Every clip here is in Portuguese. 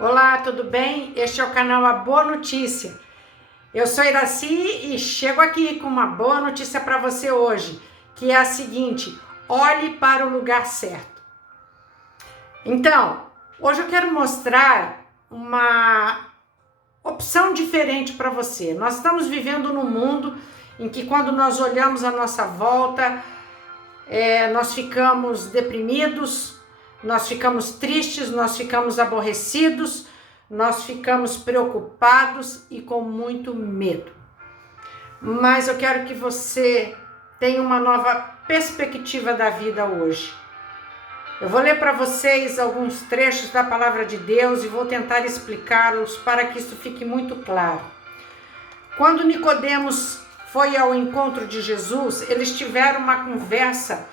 Olá, tudo bem? Este é o canal A Boa Notícia. Eu sou Iraci e chego aqui com uma boa notícia para você hoje, que é a seguinte: olhe para o lugar certo. Então, hoje eu quero mostrar uma opção diferente para você. Nós estamos vivendo num mundo em que, quando nós olhamos à nossa volta, nós ficamos deprimidos, nós ficamos tristes, nós ficamos aborrecidos, nós ficamos preocupados e com muito medo. Mas eu quero que você tenha uma nova perspectiva da vida hoje. Eu vou ler para vocês alguns trechos da palavra de Deus e vou tentar explicá-los para que isso fique muito claro. Quando Nicodemos foi ao encontro de Jesus, eles tiveram uma conversa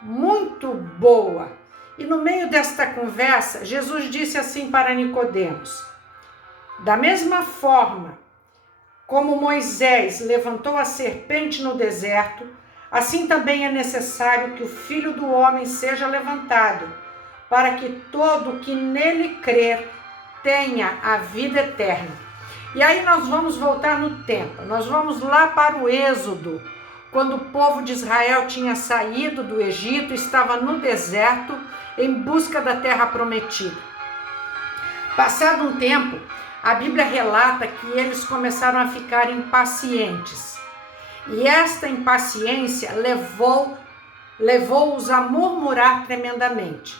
muito boa. E no meio desta conversa, Jesus disse assim para Nicodemos: da mesma forma como Moisés levantou a serpente no deserto, assim também é necessário que o Filho do Homem seja levantado, para que todo que nele crer tenha a vida eterna. E aí nós vamos voltar no tempo, nós vamos lá para o Êxodo, quando o povo de Israel tinha saído do Egito, estava no deserto em busca da terra prometida. Passado um tempo, a Bíblia relata que eles começaram a ficar impacientes. E esta impaciência levou-os a murmurar tremendamente.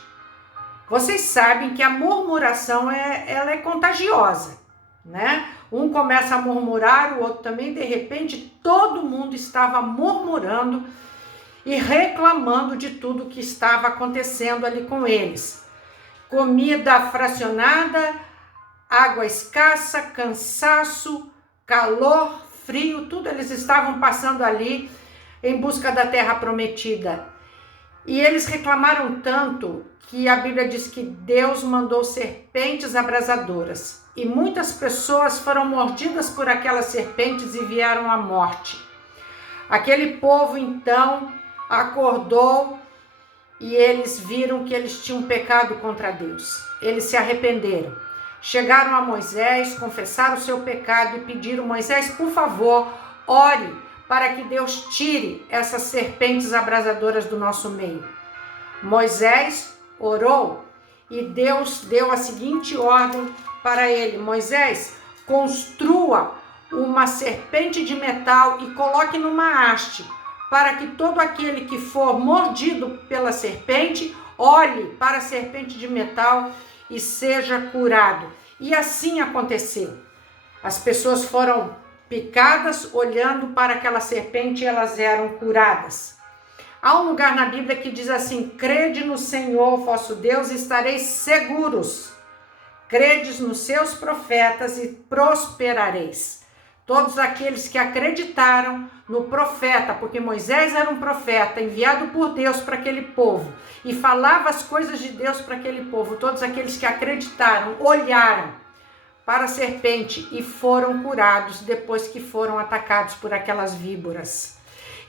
Vocês sabem que a murmuração ela é contagiosa, né? Um começa a murmurar, o outro também, de repente todo mundo estava murmurando e reclamando de tudo que estava acontecendo ali com eles. Comida fracionada, água escassa, cansaço, calor, frio, tudo eles estavam passando ali em busca da terra prometida. E eles reclamaram tanto que a Bíblia diz que Deus mandou serpentes abrasadoras. E muitas pessoas foram mordidas por aquelas serpentes e vieram à morte. Aquele povo então acordou e eles viram que eles tinham pecado contra Deus. Eles se arrependeram. Chegaram a Moisés, confessaram o seu pecado e pediram: Moisés, por favor, ore para que Deus tire essas serpentes abrasadoras do nosso meio. Moisés orou e Deus deu a seguinte ordem para ele: Moisés, construa uma serpente de metal e coloque numa haste, para que todo aquele que for mordido pela serpente olhe para a serpente de metal e seja curado. E assim aconteceu. As pessoas foram picadas, olhando para aquela serpente, e elas eram curadas. Há um lugar na Bíblia que diz assim: crede no Senhor vosso Deus e estareis seguros. Credes nos seus profetas e prosperareis. Todos aqueles que acreditaram no profeta, porque Moisés era um profeta enviado por Deus para aquele povo e falava as coisas de Deus para aquele povo, todos aqueles que acreditaram, olharam para a serpente e foram curados depois que foram atacados por aquelas víboras.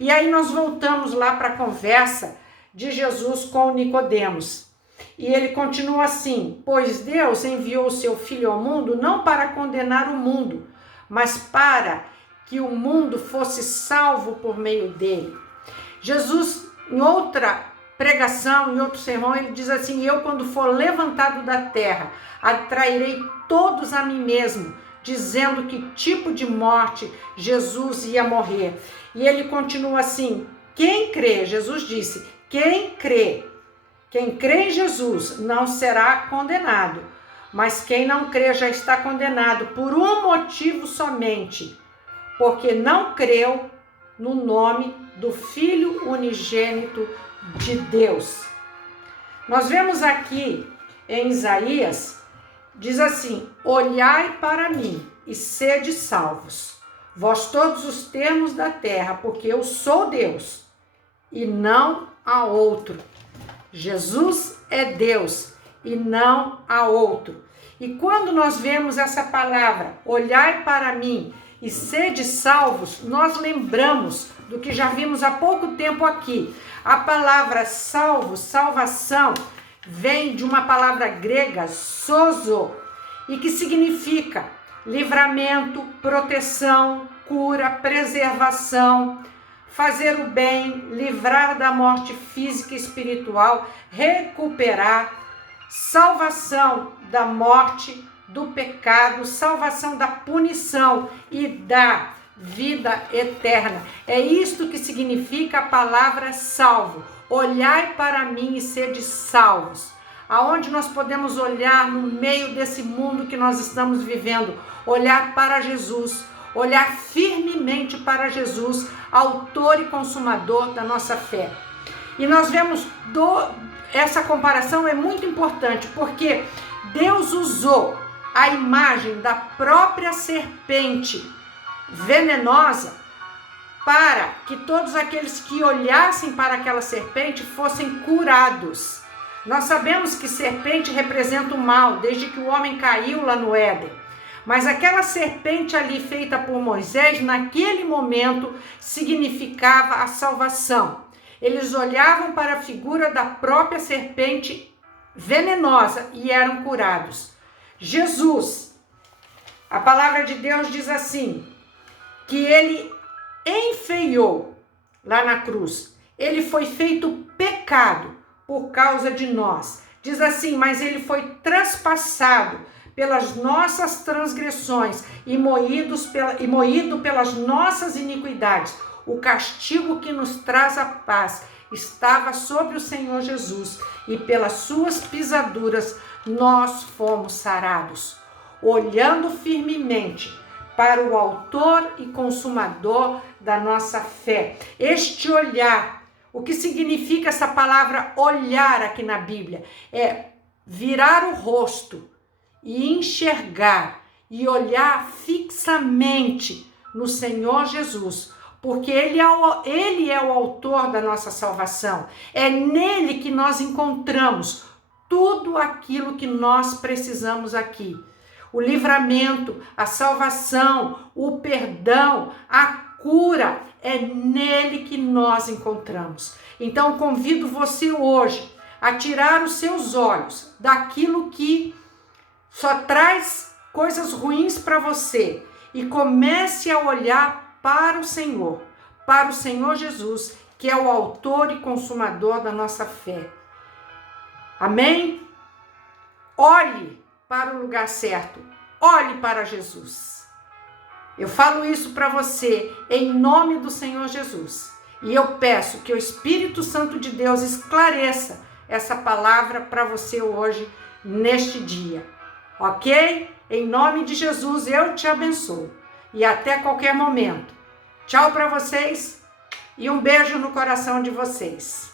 E aí nós voltamos lá para a conversa de Jesus com Nicodemos. E ele continua assim: pois Deus enviou o seu Filho ao mundo não para condenar o mundo, mas para que o mundo fosse salvo por meio dele. Jesus, em outra pregação, em outro sermão, ele diz assim: eu, quando for levantado da terra, atrairei todos a mim mesmo, dizendo que tipo de morte Jesus ia morrer. E ele continua assim: quem crê, Jesus disse, quem crê em Jesus não será condenado, mas quem não crê já está condenado por um motivo somente, porque não creu no nome do Filho unigênito de Deus. Nós vemos aqui em Isaías, diz assim: olhai para mim e sede salvos, vós todos os termos da terra, porque eu sou Deus e não há outro. Jesus é Deus e não há outro. E quando nós vemos essa palavra, olhai para mim e sede salvos, nós lembramos do que já vimos há pouco tempo aqui. A palavra salvo, salvação, vem de uma palavra grega, sozo, e que significa livramento, proteção, cura, preservação, fazer o bem, livrar da morte física e espiritual, recuperar, salvação da morte, do pecado, salvação da punição e da vida eterna. É isto que significa a palavra salvo. Olhai para mim e sede salvos. Aonde nós podemos olhar no meio desse mundo que nós estamos vivendo, olhar para Jesus, olhar firmemente para Jesus, autor e consumador da nossa fé. E nós vemos essa comparação é muito importante, porque Deus usou a imagem da própria serpente venenosa para que todos aqueles que olhassem para aquela serpente fossem curados. Nós sabemos que serpente representa o mal, desde que o homem caiu lá no Éden. Mas aquela serpente ali feita por Moisés, naquele momento, significava a salvação. Eles olhavam para a figura da própria serpente venenosa e eram curados. Jesus, a palavra de Deus diz assim, que ele enfeiou lá na cruz. Ele foi feito pecado por causa de nós. Diz assim, mas ele foi traspassado pelas nossas transgressões e moído pelas nossas iniquidades. O castigo que nos traz a paz estava sobre o Senhor Jesus, e pelas suas pisaduras nós fomos sarados. Olhando firmemente para o autor e consumador da nossa fé. Este olhar, o que significa essa palavra olhar aqui na Bíblia? É virar o rosto e enxergar e olhar fixamente no Senhor Jesus, porque Ele é o autor da nossa salvação. É nele que nós encontramos tudo aquilo que nós precisamos aqui. O livramento, a salvação, o perdão, a cura, é nele que nós encontramos. Então convido você hoje a tirar os seus olhos daquilo que só traz coisas ruins para você e comece a olhar para o Senhor Jesus, que é o autor e consumador da nossa fé. Amém? Olhe para o lugar certo, olhe para Jesus. Eu falo isso para você em nome do Senhor Jesus. E eu peço que o Espírito Santo de Deus esclareça essa palavra para você hoje, neste dia. Ok? Em nome de Jesus eu te abençoo. E até qualquer momento. Tchau para vocês e um beijo no coração de vocês.